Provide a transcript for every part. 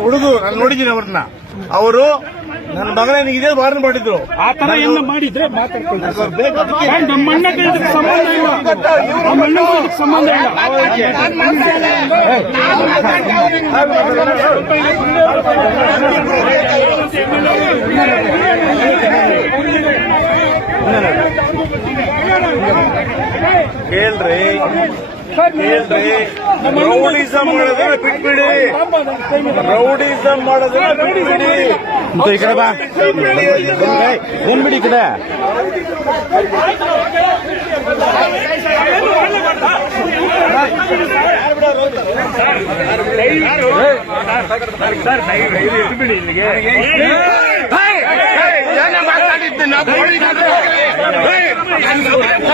ಹುಡುಗು ನಾನು ನೋಡಿದ್ದೀನಿ ಅವ್ರನ್ನ ಅವರು ನನ್ನ ಮಗನ ಇದೇ ವಾರನ್ ಮಾಡಿದ್ರು ಆ ತರ ಎಲ್ಲ ಮಾಡಿದ್ರೆ ಮಾತಾಡ್ಕೊಳ್ತಾರೆ ಕೇಳ್ರಿ ಕೇಳ್ರಿ ರೌಡಿಸಂ ಮಾಡೋದನ್ನ ಬಿಟ್ಬಿಡಿ ರೌಡಿಸಂ ಮಾಡೋದನ್ನ ಬಿಟ್ಬಿಡಿ ಈ ಕಡೆ ಬಾ ಬಂದ್ಬಿಡಿ ಈ ಕಡೆ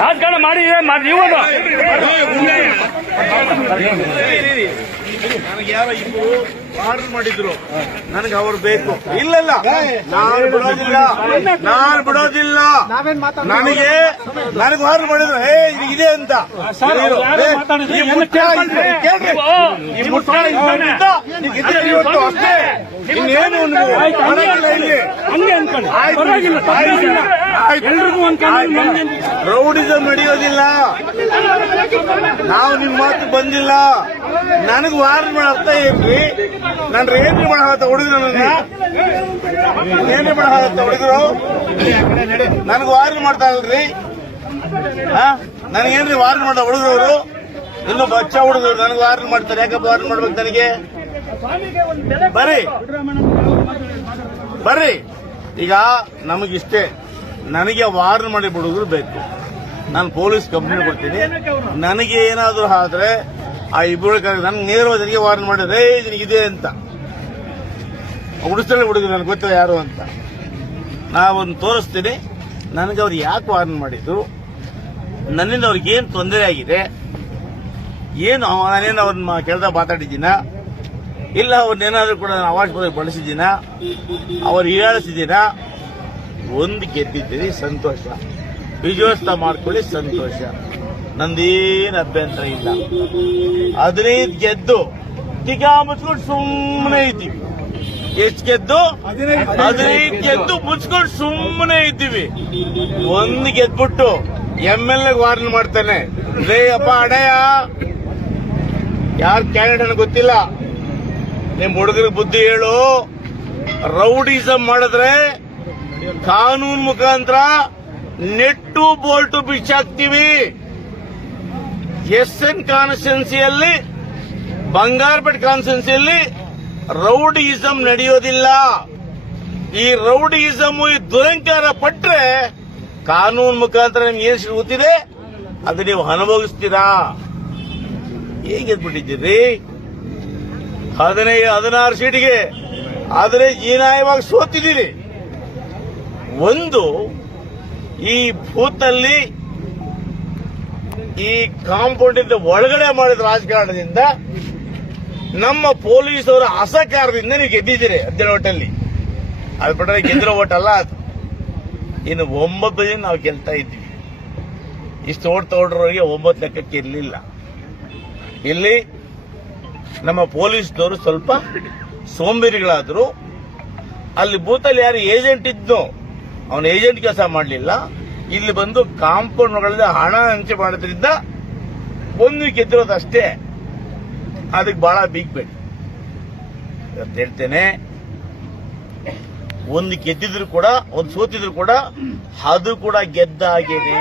ರಾಜಕಾರಣ ಮಾಡಿದ್ರೆ ಮಾಡಿ ನೀವು ನನಗೆ ಯಾರೋ ಇಬ್ರು ಆರ್ಡರ್ ಮಾಡಿದ್ರು. ನನಗೆ ಅವ್ರು ಬೇಕು. ಇಲ್ಲಲ್ಲ. ನಾನು ಬಿಡೋದಿಲ್ಲ. ನಾನು ಬಿಡೋದಿಲ್ಲ. ನನಗೆ ನನಗೆ ಆರ್ಡರ್ ಮಾಡಿದ್ರು. ಹೇ ಇದು ಇದೆ ಅಂತ. ಈ ಮುಟ್ಟ. ಕೇಳ್ರಿ. ಈ ಮುಟ್ಟ ಇವತ್ತು ಅಷ್ಟೇ. ಇನ್ನೇನು ಇಲ್ಲಿ. ರೌಡಿಸಂ ನಡೆಯೋದಿಲ್ಲ. ನಾವು ನಿಮ್ ಮಾತು ಬಂದಿಲ್ಲ. ನನಗ್ ವಾರ್ನ್ ಮಾಡ್ತಾ ಅರ್ಥ ಏನ್ರಿ? ನಾನು ಏನ್ರಿ ಮಾಡತ್ತ ಹುಡುಗರು ನನ್ನ ಏನ್ರಿ ಮಾಡತ್ತ ಹುಡುಗರು ನನಗೆ ವಾರ್ನ್ ಮಾಡ್ತಾ ಇಲ್ರಿ. ನನಗೇನ್ರಿ ವಾರ್ನ್ ಮಾಡೋ ಹುಡುಗರು ಇನ್ನು ಬಚ್ಚ ಹುಡುಗರು ನನಗೆ ವಾರ್ನ್ ಮಾಡ್ತಾರೆ. ಯಾಕಪ್ಪ ವಾರ್ನ್ ಮಾಡ್ಬೇಕು ನನಗೆ? ಬರ್ರಿ. ಬರ್ರಿ. ಈಗ ನಮಗಿಷ್ಟೇ. ನನಗೆ ವಾರ್ನ್ ಮಾಡಿ ಹುಡುಗರು ಬೇಕು. ನಾನು ಪೊಲೀಸ್ ಕಂಪ್ಲೇಂಟ್ ಕೊಡ್ತೀನಿ. ನನಗೆ ಏನಾದರೂ ಆದ್ರೆ ಆ ಇಬ್ಬರು ನನ್ಗೆ ನೇರವಾಗಿ ವಾರ್ನ್ ಮಾಡಿದ್ರೆ ಇದೆ ಅಂತ. ಉಡಿಸ್ತಾಳೆ ಹುಡುಗರು ನನಗೆ ಗೊತ್ತಿಲ್ಲ ಯಾರು ಅಂತ. ನಾವೊಂದು ತೋರಿಸ್ತೀನಿ. ನನಗೆ ಅವ್ರು ಯಾಕೆ ವಾರ್ನ್ ಮಾಡಿದ್ರು? ನನ್ನಿಂದ ಅವ್ರಿಗೆ ಏನು ತೊಂದರೆ ಆಗಿದೆ? ಏನು ನಾನೇನು ಅವ್ರನ್ನ ಕೆಲಸ ಮಾತಾಡಿದ್ದೀನ? ಇಲ್ಲ ಅವ್ರನ್ನೇನಾದ್ರೂ ಕೂಡ ನಾನು ಅವಾಜ್ ಪದ ಬಳಸಿದ್ದೀನ? ಅವ್ರು ಹೀಯಾಳಿಸಿದ್ದೀನ ಒಂದು ಗೆದ್ದಿದ್ದೀರಿ, ಸಂತೋಷ. ವಿಜಯೋತ್ಸವ ಮಾಡ್ಕೊಳ್ಳಿ, ಸಂತೋಷ. ನಂದೇನು ಅಭ್ಯಂತರ ಇಲ್ಲ. ಹದಿನೈದು ಗೆದ್ದು, ಟಿಕಾ ಮುಚ್ಕೊಂಡು ಸುಮ್ಮನೆ ಇದ್ದೀವಿ. ಎಷ್ಟು ಗೆದ್ದು? ಹದಿನೈದು ಗೆದ್ದು ಮುಚ್ಕೊಂಡು ಸುಮ್ಮನೆ ಇದ್ದೀವಿ. ಒಂದು ಗೆದ್ಬಿಟ್ಟು ಎಂ ಎಲ್ ಎ ವಾರ್ನ್ ಮಾಡ್ತಾನೆ. ಅಪ್ಪ ಅಡಯ ಯಾರು ಕ್ಯಾಂಡಿಡೇಟ್ ಗೊತ್ತಿಲ್ಲ. ನಿಮ್ ಹುಡುಗರಿಗೆ ಬುದ್ಧಿ ಹೇಳು. ರೌಡಿಸಮ್ ಮಾಡಿದ್ರೆ ಕಾನೂನು ಮುಖಾಂತರ ನೆಟ್ಟು ಬೋಲ್ಟು ಬಿಚ್ಚಾಕ್ತಿವಿ ಎಸ್ ಎನ್ ಕಾನ್ಸ್ಟಿಟ್ಯೂನ್ಸಿಯಲ್ಲಿ, ಬಂಗಾರಪೇಟೆ ಕಾನ್ಸ್ಟಿಟ್ಯೂನ್ಸಿಯಲ್ಲಿ ರೌಡಿಸಂ ನಡೆಯೋದಿಲ್ಲ. ಈ ರೌಡಿಸಂ ಈ ದುರಂಕಾರ ಪಟ್ಟರೆ ಕಾನೂನು ಮುಖಾಂತರ ನಿಮ್ಗೆ ಏನ್ ಸಿಗುತ್ತಿದೆ ಅದು ನೀವು ಅನುಭವಿಸ್ತೀರಾ? ಹೇಗೆ ಬಿಟ್ಟಿದ್ದೀರಿ ಹದಿನೈದು, ಹದಿನಾರು ಸೀಟಿಗೆ. ಆದರೆ ಹೀನಾಯವಾಗಿ ಸೋತಿದ್ದೀರಿ. ಒಂದು, ಈ ಬೂತಲ್ಲಿ ಈ ಕಾಂಪೌಂಡ್ ಇಂದ ಒಳಗಡೆ ಮಾಡಿದ ರಾಜಕಾರಣದಿಂದ ನಮ್ಮ ಪೊಲೀಸರ ಅಸಕಾರದಿಂದ ನೀವು ಗೆದ್ದಿದ್ದೀರಿ ಹದಿನೇಳು ಓಟಲ್ಲಿ ಅದು ಬಿಟ್ಟರೆ ಗೆದ್ದಿರೋ ಓಟ್ ಅಲ್ಲ ಅದು. ಇನ್ನು ಒಂಬತ್ತು ಜನ ನಾವು ಗೆಲ್ತಾ ಇದ್ದೀವಿ. ಇಷ್ಟು ಓಟ್ ತಗೊಂಡ್ರವರಿಗೆ ಒಂಬತ್ತು ಲೆಕ್ಕಕ್ಕೆ ಇರಲಿಲ್ಲ. ಇಲ್ಲಿ ನಮ್ಮ ಪೊಲೀಸ್ನವರು ಸ್ವಲ್ಪ ಸೋಂಬೇರಿಗಳಾದ್ರು. ಅಲ್ಲಿ ಬೂತಲ್ಲಿ ಯಾರು ಏಜೆಂಟ್ ಇದ್ನೋ ಅವನ ಏಜೆಂಟ್ ಕೆಲಸ ಮಾಡಲಿಲ್ಲ. ಇಲ್ಲಿ ಬಂದು ಕಾಂಪೌಂಡ್ಗಳಲ್ಲಿ ಹಣ ಹಂಚೆ ಮಾಡೋದ್ರಿಂದ ಒಂದು ಗೆದ್ದಿರೋದಷ್ಟೇ. ಅದಕ್ಕೆ ಬಹಳ ಬೀಗ್ಬೇಡಿ ಇವತ್ತು ಹೇಳ್ತೇನೆ, ಒಂದು ಗೆದ್ದಿದ್ರು ಕೂಡ, ಒಂದು ಸೋತಿದ್ರು ಕೂಡ, ಅದು ಕೂಡ ಗೆದ್ದಾಗಿದೆ.